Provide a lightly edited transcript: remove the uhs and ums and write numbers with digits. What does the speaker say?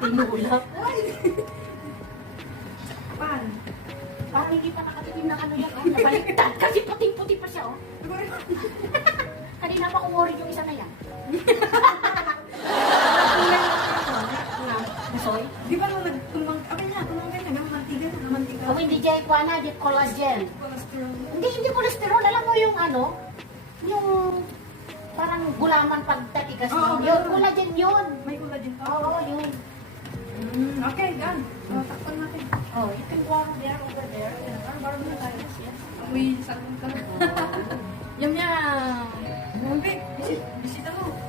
Tinulak. Pan. Parang hindi pa nakatikim ng ano yan. Oh, nabaliktad kasi puting-puti pa siya. Oh. Kanina pa kumurid yung isa na yan. Masoy? Di ba nung nagtumang, tumangkay ka ng mantiga na, mantiga. Oh, hindi dyan ikuana, di collagen. Cholesterol. Hindi cholesterol. Alam mo yung ano? Yung parang gulaman pag tatigas mo. Oo, Yun, ganun. collagen yun. May collagen pa. Oo, yun. Okay, done. Takpan natin. Oh, you can go there, over there. Parang na tayo siya. Uy, saan ka na? Yum yum! Mumbi, bisita mo.